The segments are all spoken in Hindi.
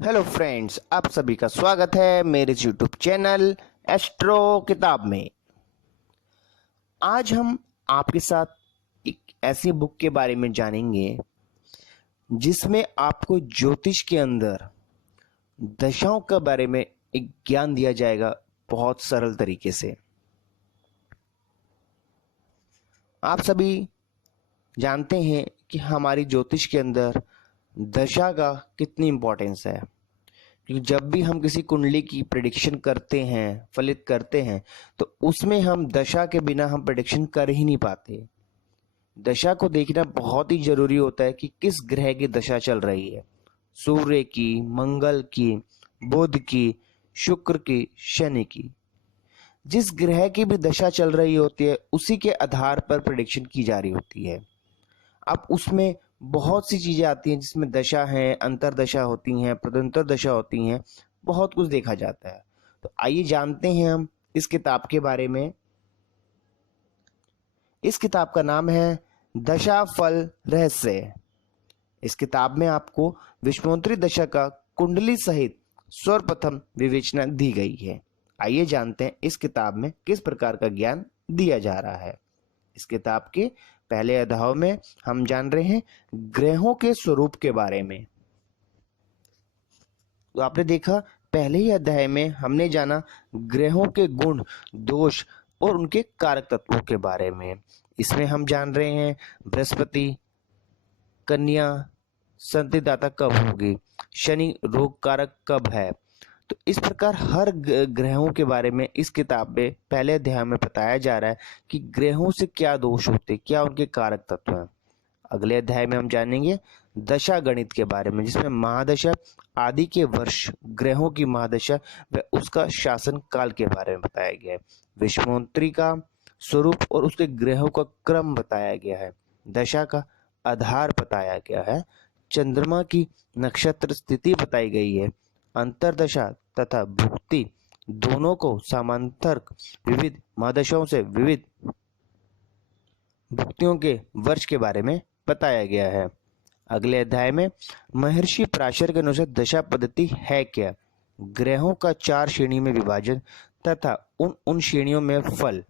हेलो फ्रेंड्स, आप सभी का स्वागत है मेरे यूट्यूब चैनल एस्ट्रो किताब में। आज हम आपके साथ एक ऐसी बुक के बारे में जानेंगे जिसमें आपको ज्योतिष के अंदर दशाओं के बारे में एक ज्ञान दिया जाएगा बहुत सरल तरीके से। आप सभी जानते हैं कि हमारी ज्योतिष के अंदर दशा का कितनी इंपॉर्टेंस है, क्योंकि जब भी हम किसी कुंडली की प्रेडिक्शन करते हैं, फलित करते हैं, तो उसमें हम दशा के बिना हम प्रेडिक्शन कर ही नहीं पाते। दशा को देखना बहुत ही जरूरी होता है कि किस ग्रह की दशा चल रही है, सूर्य की, मंगल की, बुध की, शुक्र की, शनि की। जिस ग्रह की भी दशा चल रही होती है उसी के आधार पर प्रेडिक्शन की जा रही होती है। अब उसमें बहुत सी चीजें आती हैं जिसमें दशा है, अंतरदशा होती हैं, प्रदंतर दशा होती हैं, बहुत कुछ देखा जाता है। तो आइए जानते हैं हम इस किताब के बारे में। इस किताब का नाम है दशा फल रहस्य। इस किताब में आपको विश्वोत्तरी दशा का कुंडली सहित सर्वप्रथम विवेचना दी गई है। आइए जानते हैं इस किताब में किस प्रकार का ज्ञान दिया जा रहा है। इस किताब के पहले अध्याय में हम जान रहे हैं ग्रहों के स्वरूप के बारे में। तो आपने देखा पहले ही अध्याय में हमने जाना ग्रहों के गुण, दोष और उनके कारक तत्वों के बारे में। इसमें हम जान रहे हैं बृहस्पति कन्या संतानदाता कब होगी, शनि रोग कारक कब है। तो इस प्रकार हर ग्रहों के बारे में इस किताब में पहले अध्याय में बताया जा रहा है कि ग्रहों से क्या दोष होते, क्या उनके कारक तत्व हैं। अगले अध्याय में हम जानेंगे दशा गणित के बारे में, जिसमें महादशा आदि के वर्ष, ग्रहों की महादशा व उसका शासन काल के बारे में बताया गया है। विश्वोत्तरी का स्वरूप और उसके ग्रहों का क्रम बताया गया है। दशा का आधार बताया गया है। चंद्रमा की नक्षत्र स्थिति बताई गई है। अंतरदशा तथा भुक्ति दोनों को समांतर विविध महादशाओं से विविध भुक्तियों के वर्ष के बारे में बताया गया है। अगले अध्याय में महर्षि पराशर के अनुसार दशा पद्धति है क्या, ग्रहों का 4 श्रेणी में विभाजन तथा उन श्रेणियों में फल,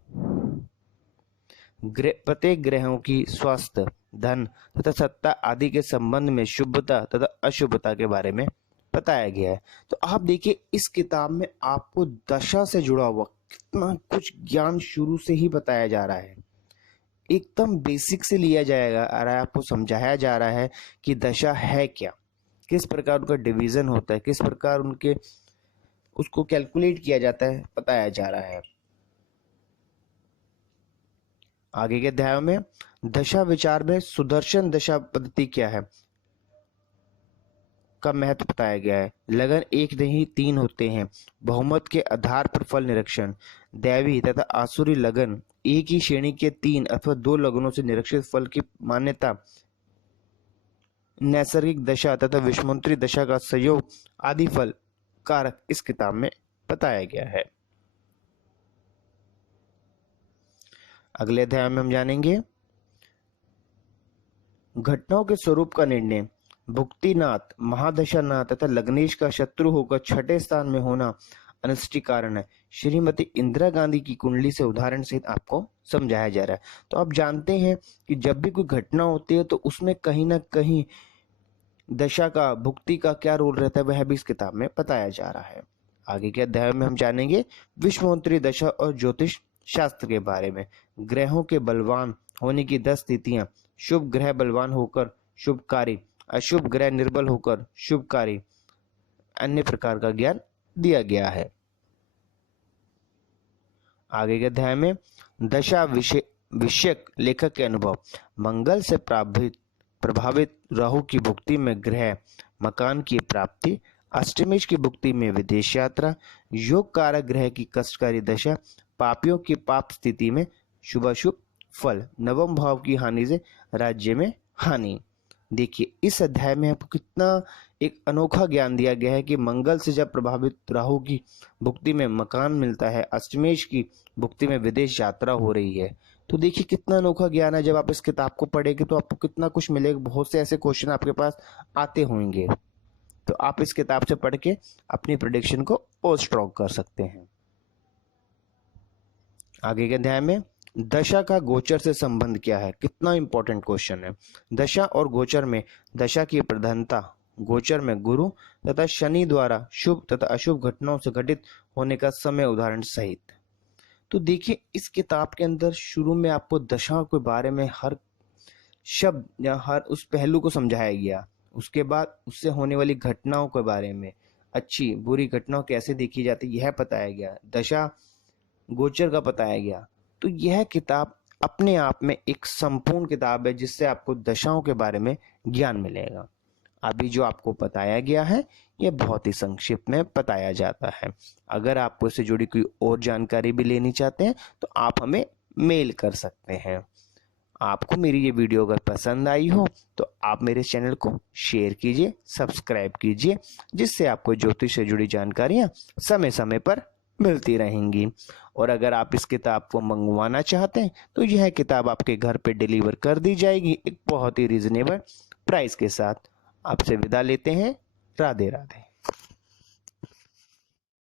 प्रत्येक ग्रहों की स्वास्थ्य, धन तथा सत्ता आदि के संबंध में शुभता तथा अशुभता के बारे में बताया गया है। तो आप देखिए इस किताब में आपको दशा से जुड़ा हुआ कितना कुछ ज्ञान शुरू से ही बताया जा रहा है। एकदम बेसिक से लिया जाएगा और आपको समझाया जा रहा है कि दशा है क्या, किस प्रकार उनका डिवीजन होता है, किस प्रकार उनके उसको कैलकुलेट किया जाता है, बताया जा रहा है। आगे के अध्याय में दशा विचार में सुदर्शन दशा पद्धति क्या है का महत्व बताया गया है। लगन एक नहीं 3 होते हैं। बहुमत के आधार पर फल निरीक्षण। दैवी तथा आसुरी लगन एक ही श्रेणी के 3 अथवा 2 लगनों से निरीक्षित फल की मान्यता। नैसर्गिक दशा तथा विश्वोत्तरी दशा का संयोग आदि फल कारक इस किताब में बताया गया है। अगले अध्याय में हम जानेंगे घटनाओं के स्वरूप का निर्णय। भुक्तिनाथ, महादशानाथ तथा लग्नेश का शत्रु होकर 6ठे स्थान में होना अनिष्ट कारण है। श्रीमती इंदिरा गांधी की कुंडली से उदाहरण सहित आपको समझाया जा रहा है। तो आप जानते हैं कि जब भी कोई घटना होती है तो उसमें कहीं ना कहीं दशा का, भुक्ति का क्या रोल रहता है, वह भी इस किताब में बताया जा रहा है। आगे के अध्याय में हम जानेंगे विश्वोत्तरी दशा और ज्योतिष शास्त्र के बारे में। ग्रहों के बलवान होने की 10 स्थितियां। शुभ ग्रह बलवान होकर शुभकारी, अशुभ ग्रह निर्बल होकर शुभकारी, अन्य प्रकार का ज्ञान दिया गया है। आगे के अध्याय में दशा विषयक लेखक के अनुभव। मंगल से प्रभावित राहु की भुक्ति में गृह मकान की प्राप्ति, अष्टमेश की भुक्ति में विदेश यात्रा, योग कारक ग्रह की कष्टकारी दशा, पापियों की पाप स्थिति में शुभाशुभ फल, नवम भाव की हानि से राज्य में हानि। देखिए इस अध्याय में आपको कितना एक अनोखा ज्ञान दिया गया है कि मंगल से जब प्रभावित राहु की भुक्ति में मकान मिलता है, अष्टमेश की भुक्ति में विदेश यात्रा हो रही है। तो देखिए कितना अनोखा ज्ञान है। जब आप इस किताब को पढ़ेंगे तो आपको कितना कुछ मिलेगा। बहुत से ऐसे क्वेश्चन आपके पास आते होंगे। तो आप इस किताब से पढ़ के अपनी प्रेडिक्शन को और स्ट्रॉन्ग कर सकते हैं। आगे के अध्याय में दशा का गोचर से संबंध क्या है, कितना इंपॉर्टेंट क्वेश्चन है। दशा और गोचर में दशा की प्रधानता गोचर में गुरु तथा शनि द्वारा शुभ तथा अशुभ घटनाओं से घटित होने का समय उदाहरण सहित। तो देखिए इस किताब के अंदर शुरू में आपको दशा के बारे में हर शब्द या हर उस पहलू को समझाया गया, उसके बाद उससे होने वाली घटनाओं के बारे में, अच्छी बुरी घटनाओं कैसे देखी जाती यह बताया गया, दशा गोचर का बताया गया। तो यह किताब अपने आप में एक संपूर्ण किताब है जिससे आपको दशाओं के बारे में ज्ञान मिलेगा। अभी जो आपको बताया गया है यह बहुत ही संक्षिप्त में बताया जाता है। अगर आपको इससे जुड़ी कोई और जानकारी भी लेनी चाहते हैं तो आप हमें मेल कर सकते हैं। आपको मेरी ये वीडियो अगर पसंद आई हो तो आप मेरे चैनल को शेयर कीजिए, सब्सक्राइब कीजिए, जिससे आपको ज्योतिष से जुड़ी जानकारियां समय समय पर मिलती रहेंगी। और अगर आप इस किताब को मंगवाना चाहते हैं तो यह किताब आपके घर पे डिलीवर कर दी जाएगी एक बहुत ही रीजनेबल प्राइस के साथ। आपसे विदा लेते हैं। राधे राधे।